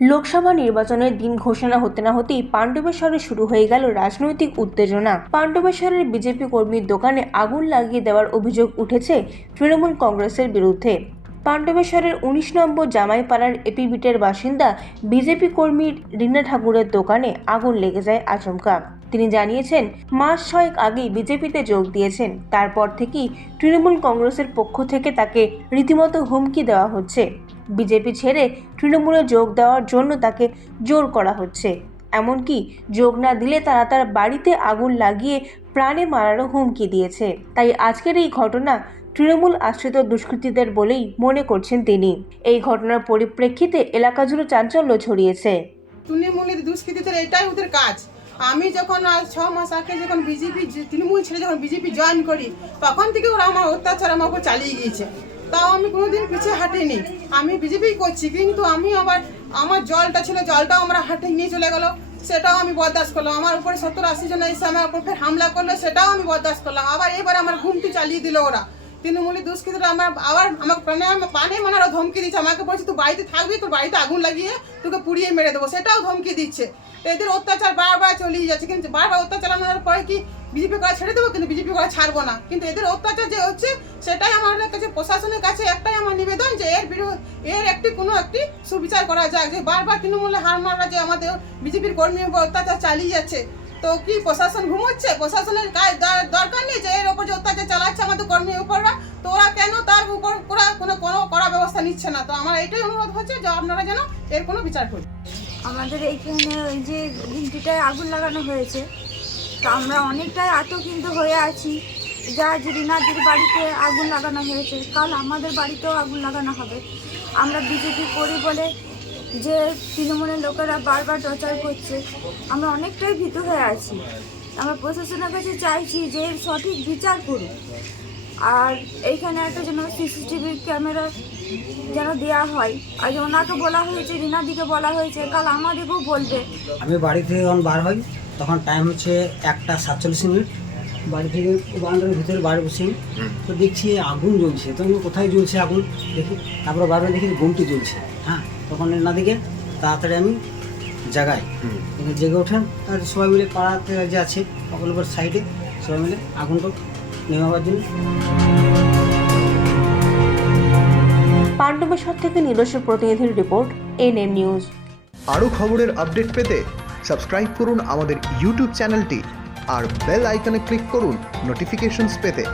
লোকসভা নির্বাচনের দিন ঘোষণা হতে না হতেই পাণ্ডবেশ্বরে শুরু হয়ে গেল রাজনৈতিক উত্তেজনা। পাণ্ডবেশ্বরের বিজেপি কর্মীর দোকানে আগুন লাগিয়ে দেওয়ার অভিযোগ উঠেছে তৃণমূল কংগ্রেসের বিরুদ্ধে। পাণ্ডবেশ্বরের উনিশ নম্বর জামাইপাড়ার এপিবিটের বাসিন্দা বিজেপি কর্মী রীনা ঠাকুরের দোকানে আগুন লেগে যায় আচমকা। তিনি জানিয়েছেন, মাস ছয়েক আগেই বিজেপিতে যোগ দিয়েছেন, তারপর থেকেই তৃণমূল কংগ্রেসের পক্ষ থেকে তাকে রীতিমতো হুমকি দেওয়া হচ্ছে। বিজেপি ছেড়ে তৃণমূলে যোগ দেওয়ার জন্য তাকে জোর করা হচ্ছে। এমনকি যোগ না দিলে তারা তার বাড়িতে আগুন লাগিয়ে প্রাণে মারারও হুমকি দিয়েছে। তাই আজকের এই ঘটনা তৃণমূল আশ্রিত দুষ্কৃতীদের বলেই মনে করছেন তিনি। এই ঘটনার পরিপ্রেক্ষিতে এলাকা জুড়ে চাঞ্চল্য ছড়িয়েছে। তৃণমূলের দুষ্কৃতীদের এটাই ওদের কাজ। আমি যখন আজ ছ মাস আগে যখন বিজেপি তৃণমূল ছেড়ে যখন বিজেপি জয়েন করি, তখন থেকে ওরা আমার অত্যাচার আমার উপর চালিয়ে গিয়েছে। তাও আমি কোনোদিন পিছিয়ে হাঁটিনি। আমি বিজেপি করছি, কিন্তু আমি আবার আমার জলটা ছিল, জলটাও আমরা হাঁটে নিয়ে চলে গেলো। সেটাও আমি বরদাস্ত করলাম। আমার উপরে সত্তর আশি জন এসে আমার উপর ফের হামলা করল, সেটাও আমি বরদাস্ত করলাম। আবার এবার আমার ঘুমটি চালিয়ে দিল ওরা। তৃণমূলী দুষ্কৃতীরা আমার আবার আমার প্রাণে আমার পানে মানারও ধমকি দিচ্ছে। আমাকে বলছে, তুই বাড়িতে থাকবি, তোর বাড়িতে আগুন লাগিয়ে তোকে পুড়িয়ে মেরে দেবো। সেটাও ধমকি দিচ্ছে। তো এদের অত্যাচার বারবার চলিয়ে যাচ্ছে। কিন্তু বারবার অত্যাচার আনার পরে কি, বিজেপি করা ছেড়ে দেবো কিন্তু বিজেপি করা ছাড়বো না। কিন্তু এদের অত্যাচার যে হচ্ছে, সেটাই আমার কাছে, প্রশাসনের কাছে একটাই আমার নিবেদন যে এর বিরুদ্ধে, এর একটি, কোনো একটি সুবিচার করা যাক যে বারবার তৃণমূলে হার মাররা যে আমাদের বিজেপির কর্মীর উপর অত্যাচার চালিয়ে যাচ্ছে। তো কি প্রশাসন ঘুমোচ্ছে? প্রশাসনের দরকার নেই যে এর উপর যে অত্যাচার চালাচ্ছে আমাদের কর্মীর উপররা, তো ওরা কেন তার উপর ওরা কোনো কোনো কড়া ব্যবস্থা নিচ্ছে না? তো আমার এটাই অনুরোধ হচ্ছে যে আপনারা যেন এর কোনো বিচার করুন। আমাদের এইখানে ওই যে ঘুমটিটায় আগুন লাগানো হয়েছে। তো আমরা অনেকটাই আতঙ্কিত হয়ে আছি। যা যে রিনাদির বাড়িতে আগুন লাগানো হয়েছে, কাল আমাদের বাড়িতেও আগুন লাগানো হবে। আমরা বিজেপি করি বলে যে তৃণমূলের লোকেরা বারবার টর্চার করছে, আমরা অনেকটাই ভীত হয়ে আছি। আমরা প্রশাসনের কাছে চাইছি যে সঠিক বিচার করুন আর এইখানে একটা যেন সিসিটিভি ক্যামেরা যেন দেওয়া হয়। আর ওনাকে বলা হয়েছে, রিনাদিকে বলা হয়েছে, কাল আমাদেরকেও বলবে। আমি বাড়ি থেকে যখন বার হই, তখন টাইম হচ্ছে একটা সাতচল্লিশ মিনিট বাড়ি থেকে বারান্দার ভিতরে বাইরে বসে। তো দেখছি আগুন জ্বলছে। তো কোথায় জ্বলছে আগুন? দেখি, তারপরে বারবার দেখি গুমটি জ্বলছে। হ্যাঁ তখন না দিকে তাড়াতাড়ি আমি জাগাই। জেগে ওঠেন আর সবাই মিলে পাড়াতে যে আছে অকলবার সাইডে সবাই মিলে আগুনটা নেভাবার জন্য। পাণ্ডবেশ্বর থেকে নিজস্ব প্রতিনিধির রিপোর্ট এনএম নিউজ। আরও খবরের আপডেট পেতে সাবস্ক্রাইব করুন আমাদের ইউটিউব চ্যানেলটি আর বেল আইকনে ক্লিক করুন নোটিফিকেশনস পেতে।